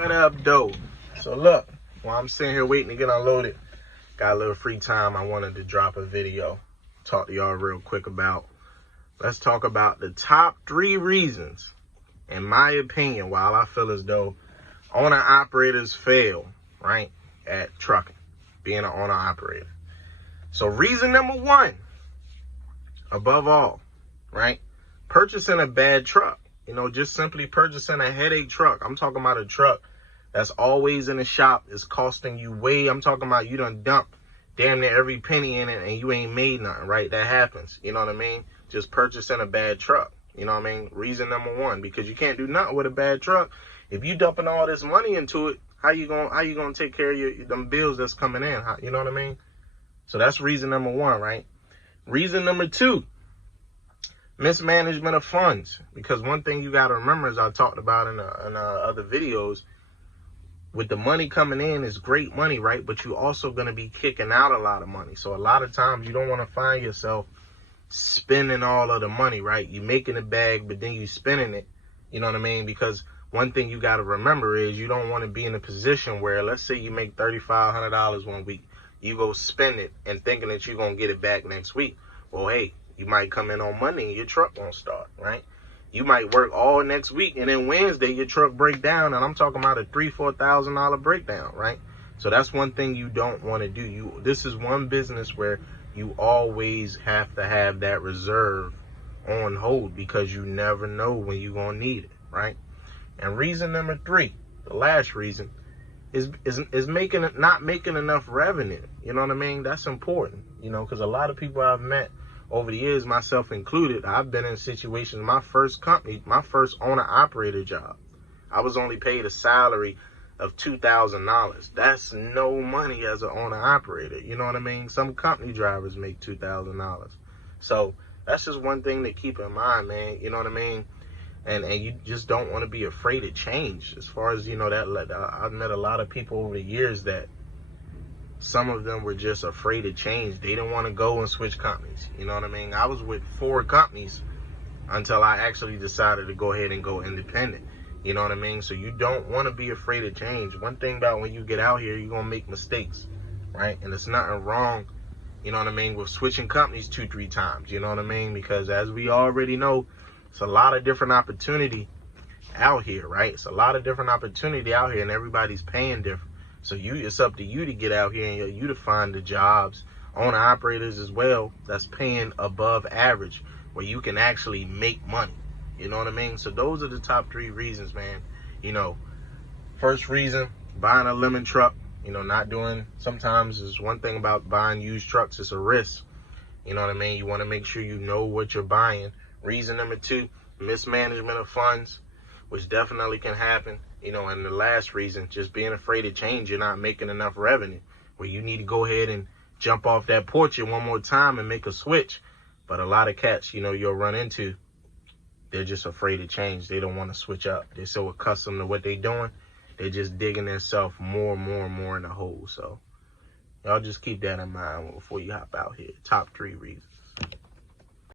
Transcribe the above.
What up, though? So look, while I'm sitting here waiting to get unloaded, got a little free time. I wanted to drop a video, talk to y'all real quick about. Let's talk about the top 3 reasons, in my opinion, while I feel as though owner-operators fail, right, at trucking, being an owner-operator. So reason number 1, above all, right, purchasing a bad truck. You know, just simply purchasing a headache truck. I'm talking about a truck that's always in the shop, is costing you way. I'm talking about you done dumped damn near every penny in it and you ain't made nothing, right? That happens. You know what I mean? Just purchasing a bad truck. You know what I mean? Reason number 1, because you can't do nothing with a bad truck. If you dumping all this money into it, how you gonna take care of them bills that's coming in? You know what I mean? So that's reason number 1, right? Reason number 2, mismanagement of funds. Because one thing you got to remember, as I talked about in other videos, with the money coming in is great money, right? But you also going to be kicking out a lot of money. So a lot of times you don't want to find yourself spending all of the money, right? You making a bag, but then you spending it. You know what I mean? Because one thing you got to remember is you don't want to be in a position where, let's say you make $3,500 one week, you go spend it and thinking that you're going to get it back next week. Well, hey, you might come in on Monday and your truck won't start, right? You might work all next week and then Wednesday your truck break down, and I'm talking about a $3,000-$4,000 breakdown, right? So that's one thing you don't want to do. This is one business where you always have to have that reserve on hold, because you never know when you're gonna need it, right? And reason number 3, the last reason, is not making enough revenue. You know what I mean? That's important, you know, because a lot of people I've met over the years, myself included, I've been in situations, my first company, my first owner-operator job, I was only paid a salary of $2,000. That's no money as an owner-operator. You know what I mean? Some company drivers make $2,000. So that's just one thing to keep in mind, man. You know what I mean? And you just don't want to be afraid of change. As far as, you know, that I've met a lot of people over the years that some of them were just afraid of change. They didn't want to go and switch companies. You know what I mean? I was with 4 companies until I actually decided to go ahead and go independent. You know what I mean? So you don't want to be afraid of change. One thing about when you get out here, you're going to make mistakes, right? And it's nothing wrong, you know what I mean, with switching companies 2-3 times. You know what I mean? Because as we already know, it's a lot of different opportunity out here, right? It's a lot of different opportunity out here, and everybody's paying different. So it's up to you to get out here and you to find the jobs, owner operators as well, that's paying above average, where you can actually make money. You know what I mean? So those are the top 3 reasons, man. You know, first reason, buying a lemon truck, you know, not doing, sometimes there's one thing about buying used trucks, it's a risk. You know what I mean? You want to make sure you know what you're buying. Reason number 2, mismanagement of funds, which definitely can happen. You know, and the last reason, just being afraid of change. You're not making enough revenue, where you need to go ahead and jump off that porch one more time and make a switch. But a lot of cats, you know, you'll run into, they're just afraid of change. They don't want to switch up. They're so accustomed to what they're doing, they're just digging themselves more and more and more in the hole. So y'all just keep that in mind before you hop out here. Top 3 reasons.